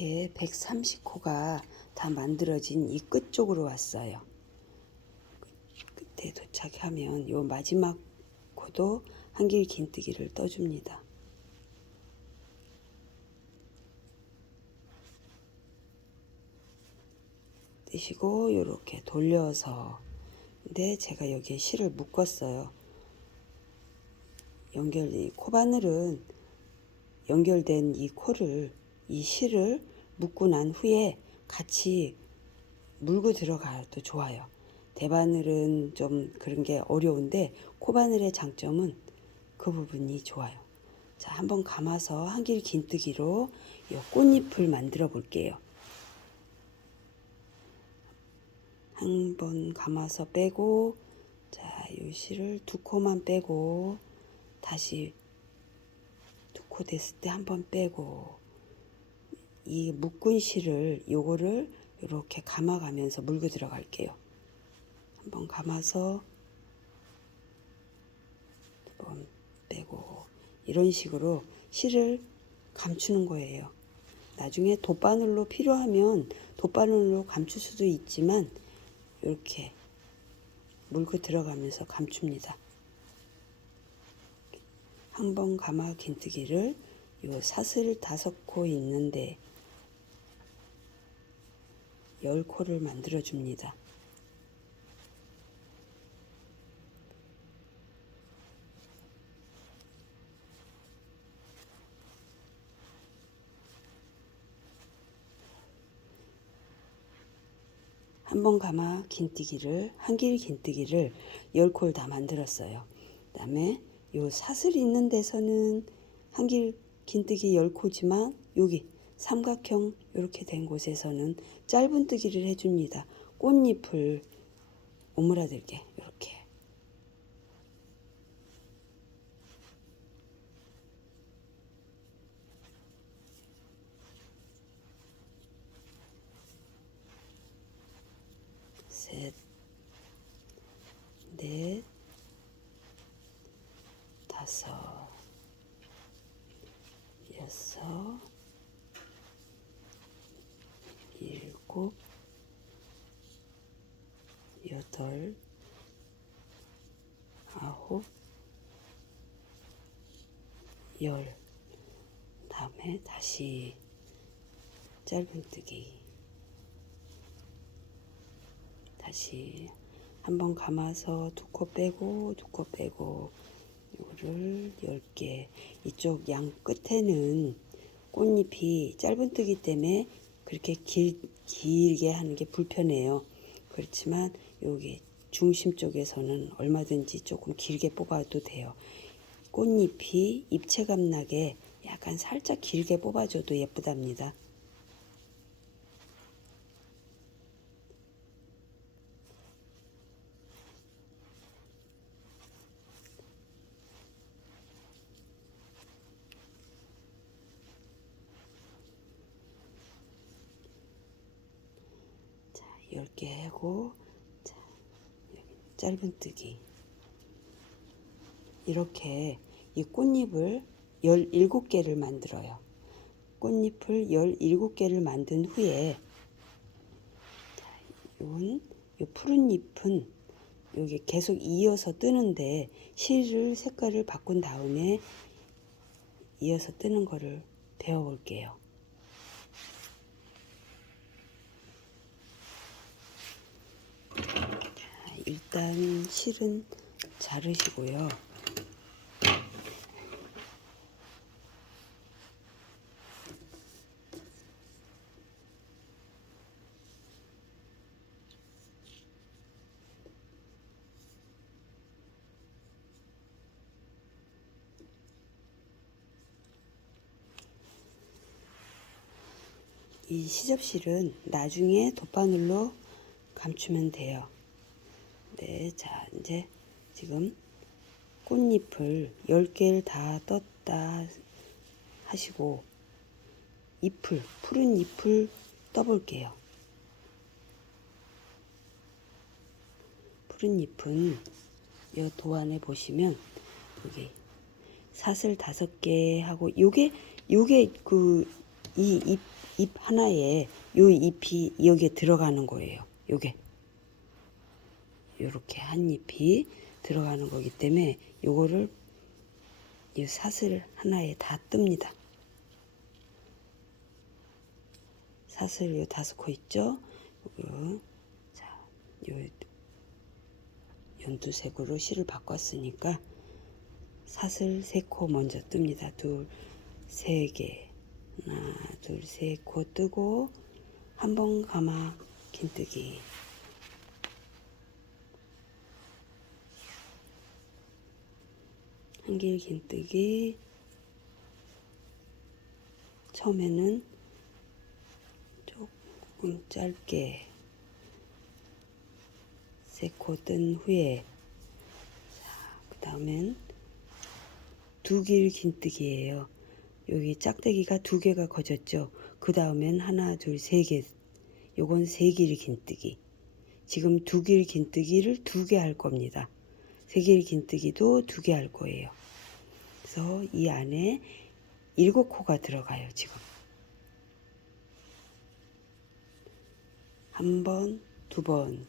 이렇게 130호가 다 만들어진 이 끝 쪽으로 왔어요. 끝에 도착하면 요 마지막 코도 한길 긴뜨기를 떠줍니다. 뜨시고 이렇게 돌려서 근데 제가 여기에 실을 묶었어요. 연결 이 코바늘은 연결된 이 코를 이 실을 묶고 난 후에 같이 물고 들어가도 좋아요. 대바늘은 좀 그런 게 어려운데 코바늘의 장점은 그 부분이 좋아요. 자, 한번 감아서 한길 긴뜨기로 이 꽃잎을 만들어 볼게요. 한번 감아서 빼고 자, 요 실을 두 코만 빼고 다시 두 코 됐을 때 한 번 빼고 이 묶은 실을 요거를 이렇게 감아가면서 물고 들어갈게요. 한번 감아서 두 번 빼고 이런 식으로 실을 감추는 거예요. 나중에 돗바늘로 필요하면 돗바늘로 감출 수도 있지만 이렇게 물고 들어가면서 감춥니다. 한 번 감아 긴뜨기를 요 사슬 다섯 코 있는데 열 코를 만들어 줍니다. 한번 감아 긴뜨기를 한길 긴뜨기를 열 콜 다 만들었어요. 그다음에 요 사슬 있는 데서는 한길 긴뜨기 열 코지만 여기 삼각형 이렇게 된 곳에서는 짧은 뜨기를 해줍니다. 꽃잎을 오므라들게 이렇게 셋, 넷, 다섯, 여섯, 일곱, 여덟, 아홉, 열. 다음에 다시 짧은뜨기. 다시 한번 감아서 두 코 빼고 두 코 빼고 이거를 10개 이쪽 양 끝에는 꽃잎이 짧은뜨기 때문에 그렇게 길, 길게 하는 게 불편해요. 그렇지만 여기 중심 쪽에서는 얼마든지 조금 길게 뽑아도 돼요. 꽃잎이 입체감 나게 약간 살짝 길게 뽑아줘도 예쁘답니다 자, 10개 하고 자, 짧은뜨기 이렇게 이 꽃잎을 17개를 만들어요. 꽃잎을 17개를 만든 후에 자, 요, 요 푸른 잎은 여기 계속 이어서 뜨는데 실을 색깔을 바꾼 다음에 이어서 뜨는 거를 배워 볼게요. 일단 실은 자르시고요. 이 시접실은 나중에 돗바늘로 감추면 돼요. 네, 자, 이제 지금 꽃잎을 10개를 다 떴다 하시고 잎을, 푸른 잎을 떠볼게요. 푸른 잎은 이 도안에 보시면 여기 사슬 다섯 개 하고 요게 요게 그 이 잎 잎 하나에 요 잎이 여기에 들어가는 거예요. 요게 요렇게 한 잎이 들어가는 거기 때문에 요거를 이 사슬 하나에 다 뜹니다. 사슬 요 다섯 코 있죠? 요거 자, 요 연두색으로 실을 바꿨으니까 사슬 세 코 먼저 뜹니다. 둘, 세 개. 하나, 둘, 세 코 뜨고 한 번 감아 긴뜨기. 한길 긴뜨기. 처음에는 조금 짧게 세코 뜬 후에 그 다음엔 두 길 긴뜨기예요. 여기 짝대기가 두 개가 거졌죠. 그 다음엔 하나, 둘, 세 개. 요건 세 길 긴뜨기. 지금 두 길 긴뜨기를 두 개 할 겁니다. 세 길 긴뜨기도 두 개 할 거예요. 그래서 이 안에 일곱 코가 들어가요, 지금. 한 번, 두 번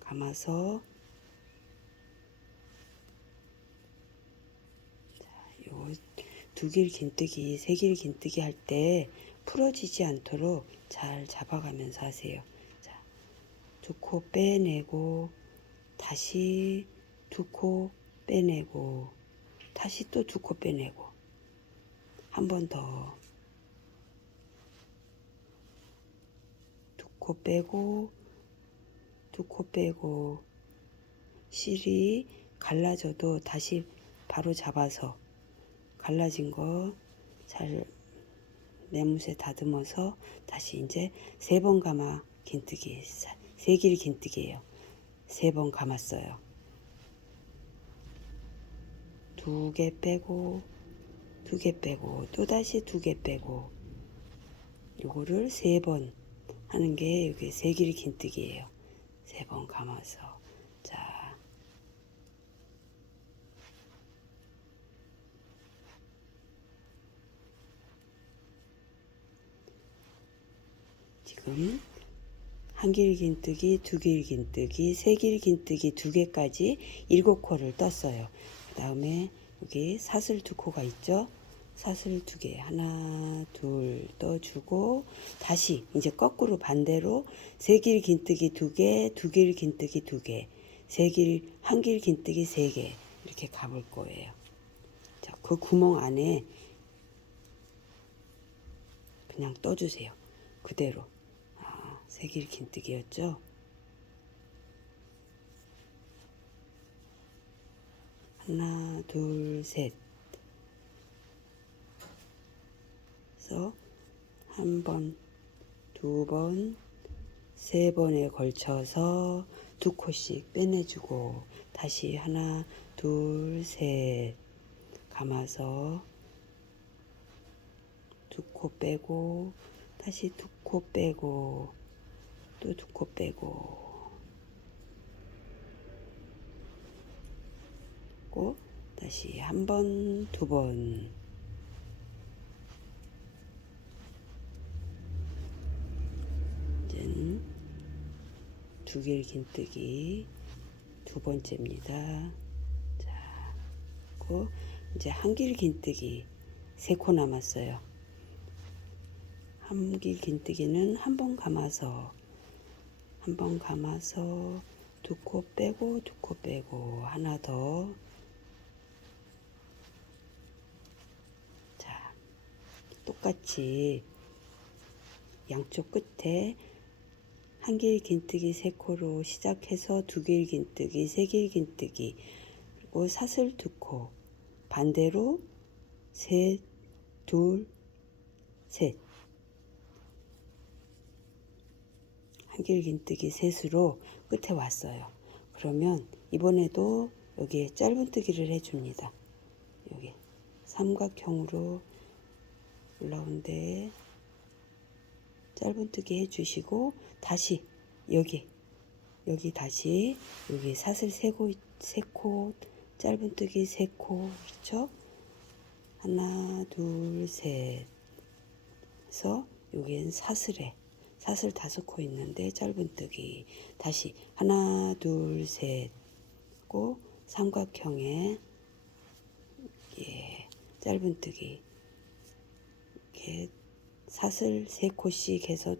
감아서 요두길 긴뜨기, 세길 긴뜨기 할 때 풀어지지 않도록 잘 잡아가면서 하세요. 자, 두 코 빼내고 다시 두 코 빼내고 다시 또 두 코 빼내고 한 번 더. 두 코 빼고 두 코 빼고 실이 갈라져도 다시 바로 잡아서 갈라진 거 잘 내못에 다듬어서 다시 이제 세 번 감아 긴뜨기 세 길 긴뜨기예요. 세 번 감았어요. 두 개 빼고 두 개 빼고 또 다시 두 개 빼고 요거를 세 번 하는 게 여기 세길 긴뜨기예요. 세 번 감아서 자 지금 한 길 긴뜨기, 두 길 긴뜨기, 세 길 긴뜨기 두 개까지 일곱 코를 떴어요. 그 다음에 여기 사슬 두 코가 있죠. 사슬 두 개, 하나, 둘 떠주고 다시 이제 거꾸로 반대로 세 길 긴뜨기 두 개, 두 길 긴뜨기 두 개, 세 길, 한 길 긴뜨기 세 개 이렇게 가볼 거예요. 자, 그 구멍 안에 그냥 떠주세요. 그대로. 아, 세길 긴뜨기였죠. 하나, 둘, 셋. 그래서 한 번, 두 번, 세 번에 걸쳐서 두 코씩 빼내주고 다시 하나, 둘, 셋 감아서 두 코 빼고 다시 두 코 빼고 또 두 코 빼고 고 다시 한 번, 두 번. 이제는 두 개를 긴뜨기 두 번째입니다. 자, 고 이제 한 길 긴뜨기 세 코 남았어요. 한 길 긴뜨기는 한 번 감아서 한번 감아서 두 코 빼고 두 코 빼고 하나 더. 자, 똑같이 양쪽 끝에 한길 긴뜨기 세 코로 시작해서 두길 긴뜨기, 세길 긴뜨기, 그리고 사슬 두 코, 반대로 셋, 둘, 셋. 한길 긴뜨기 셋으로 끝에 왔어요. 그러면 이번에도 여기에 짧은뜨기를 해줍니다. 여기 삼각형으로 올라온데 짧은뜨기 해주시고 다시 여기 여기 다시 여기 사슬 세고 세코 짧은뜨기 세코 그렇죠? 하나 둘셋 해서 여기엔 사슬에 사슬 다섯 코 있는데 짧은뜨기 다시 하나 둘셋고 삼각형에 예, 짧은뜨기 이렇게 사슬 세 코씩 해서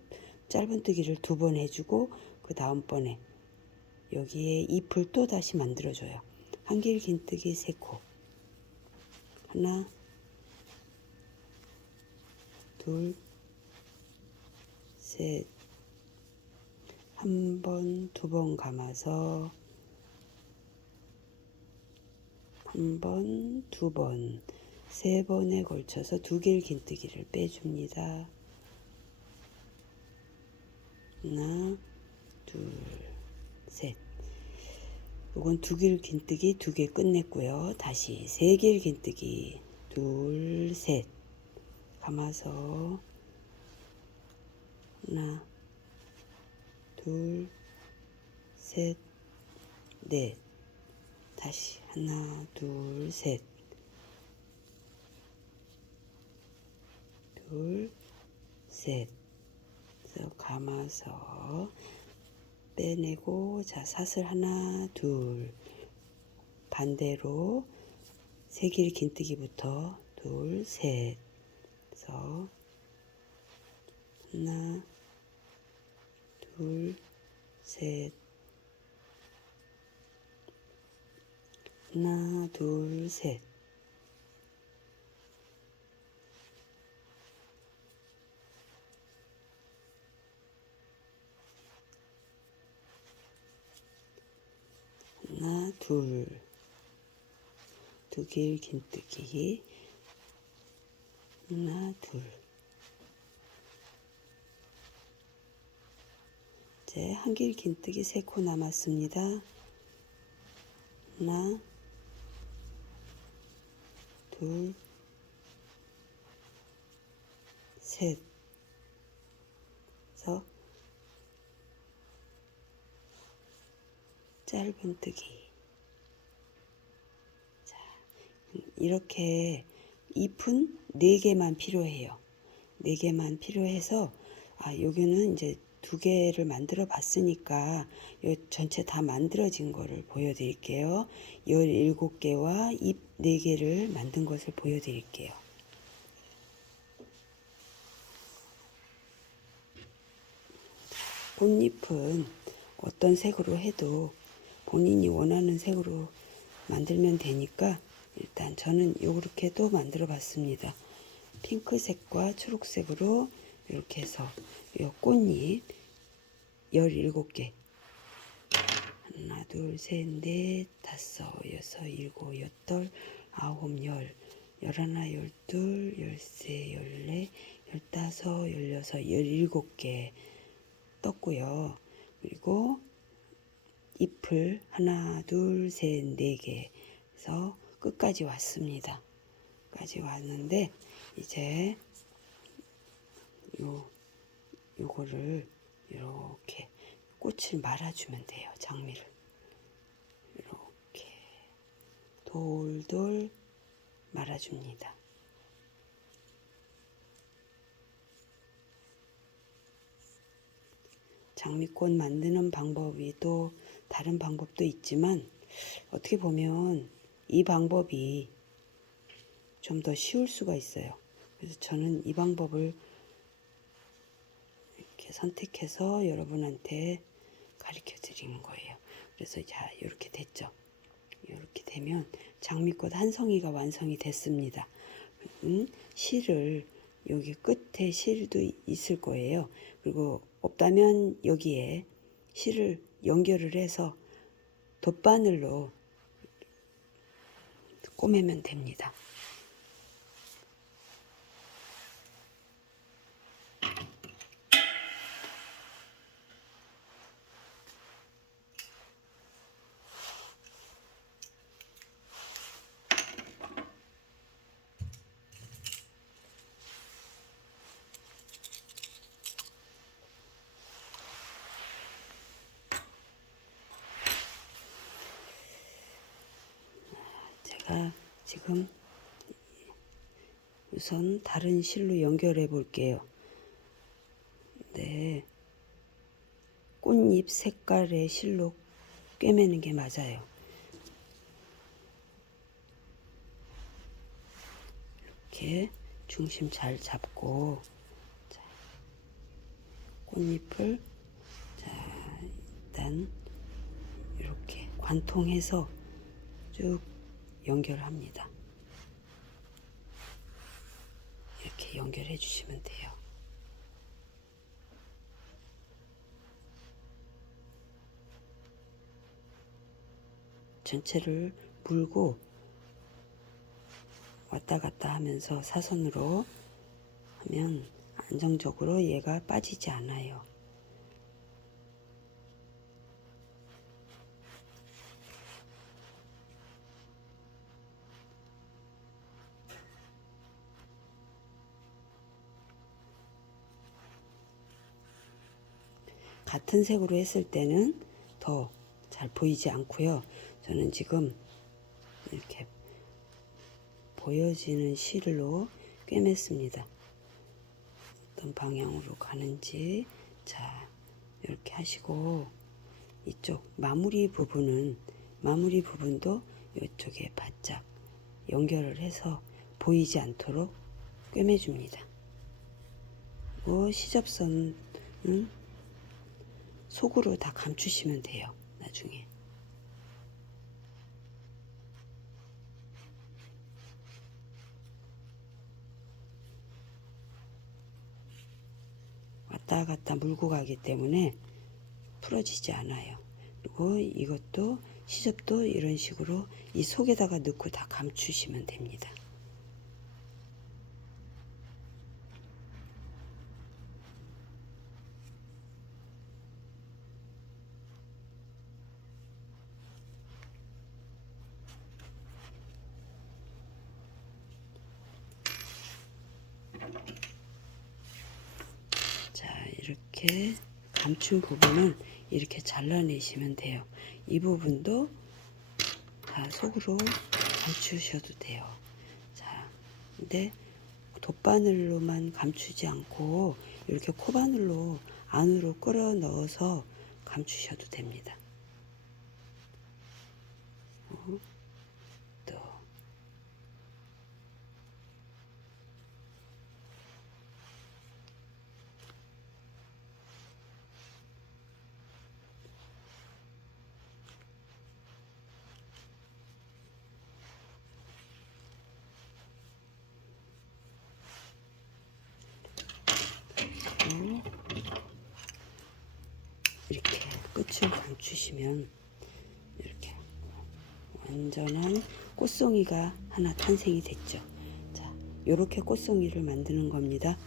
짧은뜨기를 두 번 해주고 그 다음번에 여기에 잎을 또 다시 만들어줘요. 한길 긴뜨기 세 코. 하나, 둘, 셋. 한 번, 두 번 감아서 한 번, 두 번, 세 번에 걸쳐서 두 개를 긴뜨기를 빼줍니다. 하나, 둘, 셋. 이건 두 길 긴뜨기 두 개 끝냈고요. 다시 세 길 긴뜨기 둘, 셋. 감아서 하나, 둘, 셋, 넷. 다시 하나, 둘, 셋. 둘, 셋. 그래서 감아서 빼내고 자 사슬 하나 둘 반대로 세 길 긴뜨기부터 둘 셋 그래서 하나 둘 셋. 하나 둘 셋. 하나 둘. 두길 긴뜨기 하나 둘 이제 한길 긴뜨기 세코 남았습니다 하나 둘 셋 그래서 짧은 뜨기. 자, 이렇게 잎은 네 개만 필요해요. 네 개만 필요해서 아 여기는 이제 두 개를 만들어 봤으니까 요 전체 다 만들어진 거를 보여드릴게요. 17개와 잎 4개를 만든 것을 보여드릴게요. 꽃잎은 어떤 색으로 해도 본인이 원하는 색으로 만들면 되니까 일단 저는 요렇게 도 만들어 봤습니다. 핑크색과 초록색으로 이렇게 해서 요 꽃잎 17개 하나 둘 셋 넷 다섯 여섯 일곱 여덟 아홉 열 열하나 열둘 열세 열네 열다섯 열여섯 열일곱 개 떴고요. 그리고 잎을 하나, 둘, 셋, 네 개. 해서 끝까지 왔습니다. 끝까지 왔는데 이제 요 요거를 이렇게 꽃을 말아주면 돼요. 장미를 이렇게 돌돌 말아줍니다. 장미꽃 만드는 방법이 또 다른 방법도 있지만 어떻게 보면 이 방법이 좀 더 쉬울 수가 있어요. 그래서 저는 이 방법을 이렇게 선택해서 여러분한테 가르쳐 드리는 거예요. 그래서 자, 이렇게 됐죠. 이렇게 되면 장미꽃 한 송이가 완성이 됐습니다. 음, 실을 여기 끝에 실도 있을 거예요. 그리고 없다면 여기에 실을 연결을 해서 돗바늘로 꼬매면 됩니다. 제가 지금 우선 다른 실로 연결해 볼게요. 네. 꽃잎 색깔의 실로 꿰매는 게 맞아요. 이렇게 중심 잘 잡고 자, 꽃잎을 자, 일단 이렇게 관통해서 쭉 연결합니다. 이렇게 연결해 주시면 돼요. 전체를 물고 왔다 갔다 하면서 사선으로 하면 안정적으로 얘가 빠지지 않아요. 같은 색으로 했을 때는 더 잘 보이지 않고요. 저는 지금 이렇게 보여지는 실로 꿰맸습니다. 어떤 방향으로 가는지 자 이렇게 하시고 이쪽 마무리 부분은 마무리 부분도 이쪽에 바짝 연결을 해서 보이지 않도록 꿰매줍니다. 그리고 시접선은 속으로 다 감추시면 돼요. 나중에. 왔다 갔다 물고 가기 때문에 풀어지지 않아요. 그리고 이것도 시접도 이런 식으로 이 속에다가 넣고 다 감추시면 됩니다. 자 이렇게 감춘 부분은 이렇게 잘라내시면 돼요. 이 부분도 다 속으로 감추셔도 돼요. 자 근데 돗바늘로만 감추지 않고 이렇게 코바늘로 안으로 끌어 넣어서 감추셔도 됩니다. 어, 또 이렇게 끝을 감추시면 이렇게 완전한 꽃송이가 하나 탄생이 됐죠. 자, 이렇게 꽃송이를 만드는 겁니다.